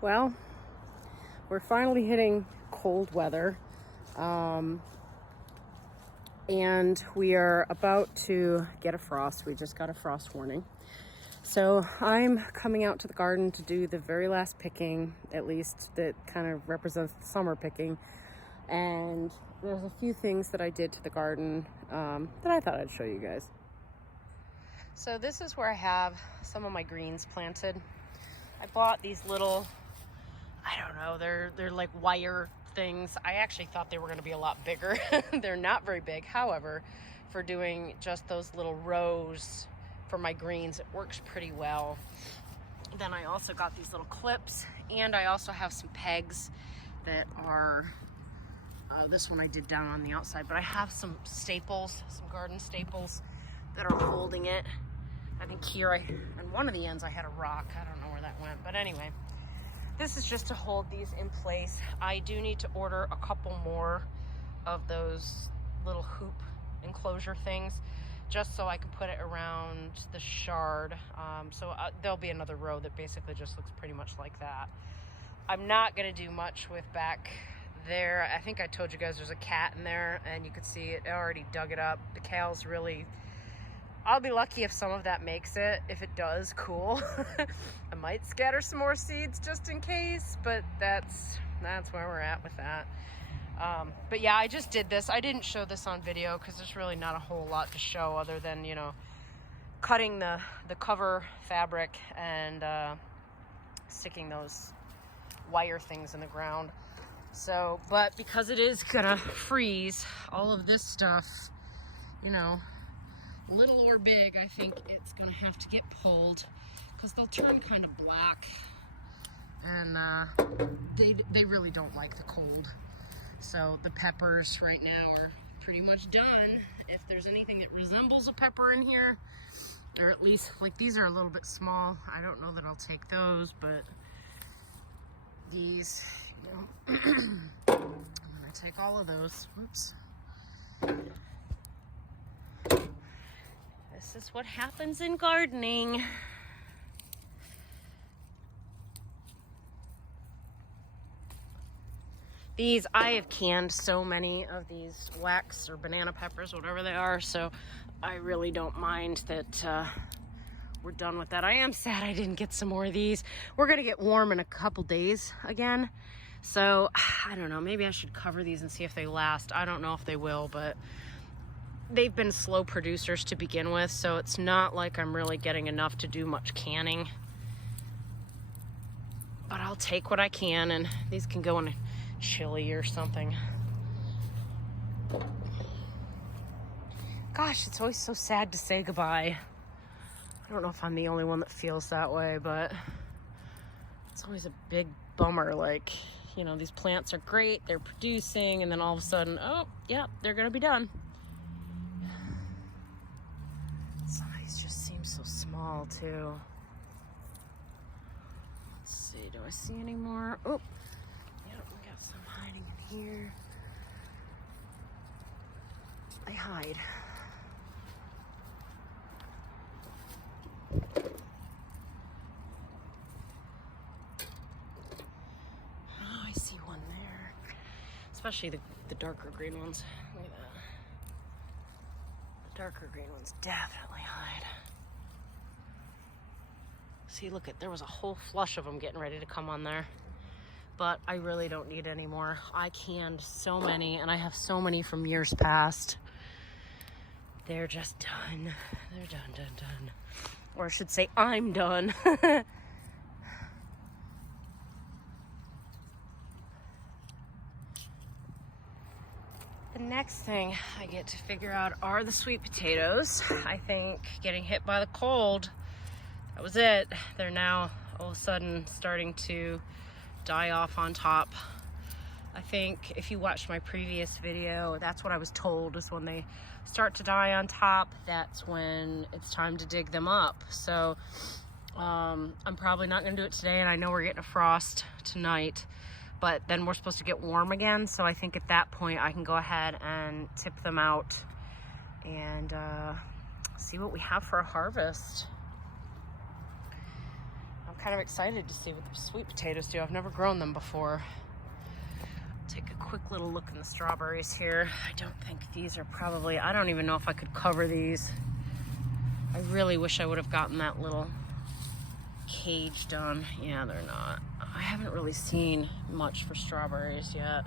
Well, we're finally hitting cold weather, and we are about to get a frost. We just got a frost warning. So I'm coming out to the garden to do the very last picking, at least that kind of represents the summer picking. And there's a few things that I did to the garden that I thought I'd show you guys. So this is where I have some of my greens planted. I bought these little, I don't know, they're like wire things. I actually thought they were going to be a lot bigger. They're not very big. However, for doing just those little rows for my greens, it works pretty well. Then I also got these little clips, and I also have some pegs that are, this one I did down on the outside, but I have some staples, some garden staples that are holding it. I think here, on one of the ends I had a rock. I don't know where that went, but anyway. This is just to hold these in place. I do need to order a couple more of those little hoop enclosure things just so I can put it around the shard. There'll be another row that basically just looks pretty much like that. I'm not going to do much with back there. I think I told you guys there's a cat in there, and you could see it already dug it up. The cows really... I'll be lucky if some of that makes it. If it does, cool. I might scatter some more seeds just in case, but that's where we're at with that. But yeah, I just did this. I didn't show this on video because there's really not a whole lot to show other than, you know, cutting the cover fabric and sticking those wire things in the ground. So, but because it is gonna freeze, all of this stuff, you know, little or big, I think it's gonna have to get pulled because they'll turn kind of black, and they really don't like the cold. So the peppers right now are pretty much done. If there's anything that resembles a pepper in here, or at least like these are a little bit small, I don't know that I'll take those, but these, you know, I'm gonna take all of those. Oops. This is what happens in gardening. These, I have canned so many of these wax or banana peppers, whatever they are, so I really don't mind that we're done with that. I am sad I didn't get some more of these. We're gonna get warm in a couple days again, so I don't know, maybe I should cover these and see if they last. I don't know if they will, but they've been slow producers to begin with, so it's not like I'm really getting enough to do much canning. But I'll take what I can, and these can go in chili or something. Gosh, it's always so sad to say goodbye. I don't know if I'm the only one that feels that way, but it's always a big bummer. Like, you know, these plants are great, they're producing, and then all of a sudden, oh, yeah, they're gonna be done. Some of these just seem so small too. Let's see, do I see any more? Oh, yep, we got some hiding in here. They hide. Oh, I see one there. Especially the darker green ones. Look at that. Darker green ones definitely hide. See, look there was a whole flush of them getting ready to come on there. But I really don't need any more. I canned so many, and I have so many from years past. They're just done. They're done. Or I should say, I'm done. The next thing I get to figure out are the sweet potatoes. I think getting hit by the cold, that was it. They're now all of a sudden starting to die off on top. I think if you watched my previous video, that's what I was told, is when they start to die on top, that's when it's time to dig them up. So I'm probably not gonna do it today, and I know we're getting a frost tonight. But then we're supposed to get warm again, so I think at that point I can go ahead and tip them out and see what we have for a harvest. kind of excited to see what the sweet potatoes do. I've never grown them before. Take a quick little look in the strawberries here. I don't think these are probably, I don't even know if I could cover these. I really wish I would have gotten that little cage done. Yeah, they're not. I haven't really seen much for strawberries yet.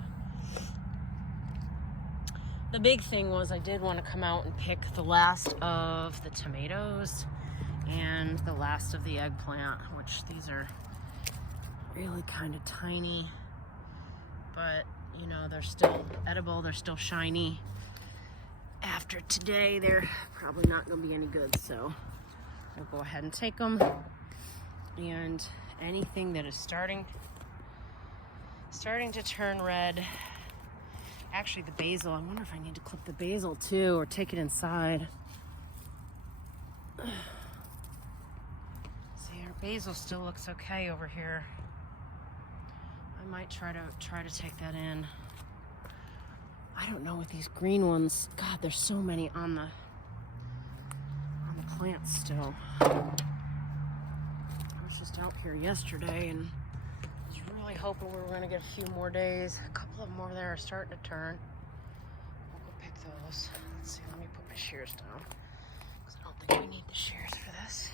The big thing was I did want to come out and pick the last of the tomatoes and the last of the eggplant, which these are really kind of tiny, but you know, they're still edible, they're still shiny. After today, they're probably not going to be any good, so I'll go ahead and take them. And anything that is starting to turn red. Actually, the basil, I wonder if I need to clip the basil too or take it inside. See, our basil still looks okay over here. I might try to take that in. I don't know with these green ones. God, there's so many on the plants still. I was just out here yesterday and was really hoping we were going to get a few more days. A couple of them over there are starting to turn. We'll go pick those. Let's see, let me put my shears down, because I don't think we need the shears for this.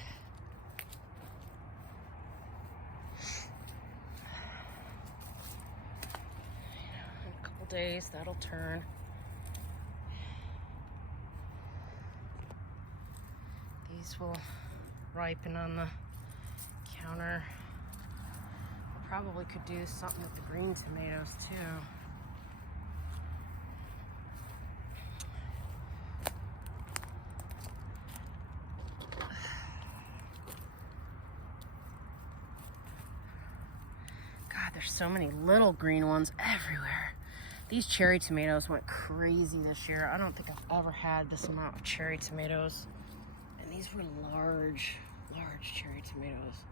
In a couple days, that'll turn. These will ripen on the counter. I probably could do something with the green tomatoes too. God, there's so many little green ones everywhere. These cherry tomatoes went crazy this year. I don't think I've ever had this amount of cherry tomatoes. And these were large cherry tomatoes.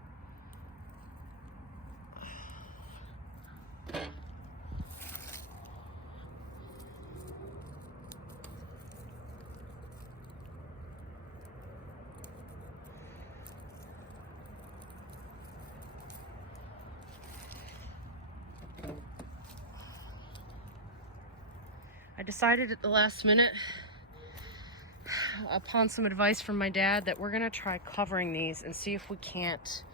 I decided at the last minute, upon some advice from my dad, that we're gonna try covering these and see if we can't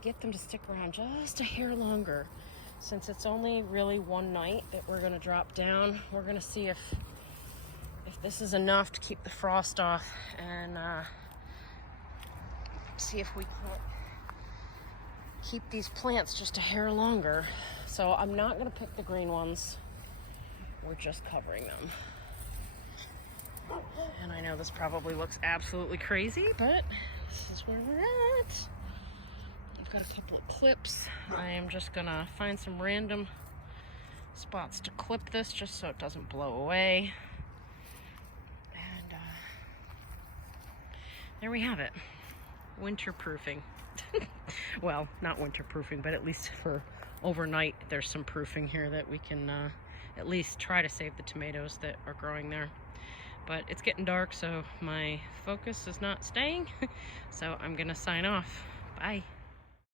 get them to stick around just a hair longer. Since it's only really one night that we're gonna drop down, we're gonna see if this is enough to keep the frost off, and see if we can't keep these plants just a hair longer. So I'm not gonna pick the green ones. We're just covering them. And I know this probably looks absolutely crazy, but this is where we're at. I've got a couple of clips. I am just gonna find some random spots to clip this just so it doesn't blow away. And there we have it. Winterproofing. Well, not winterproofing, but at least for overnight, there's some proofing here that we can at least try to save the tomatoes that are growing there. But it's getting dark, so my focus is not staying. So I'm gonna sign off. Bye.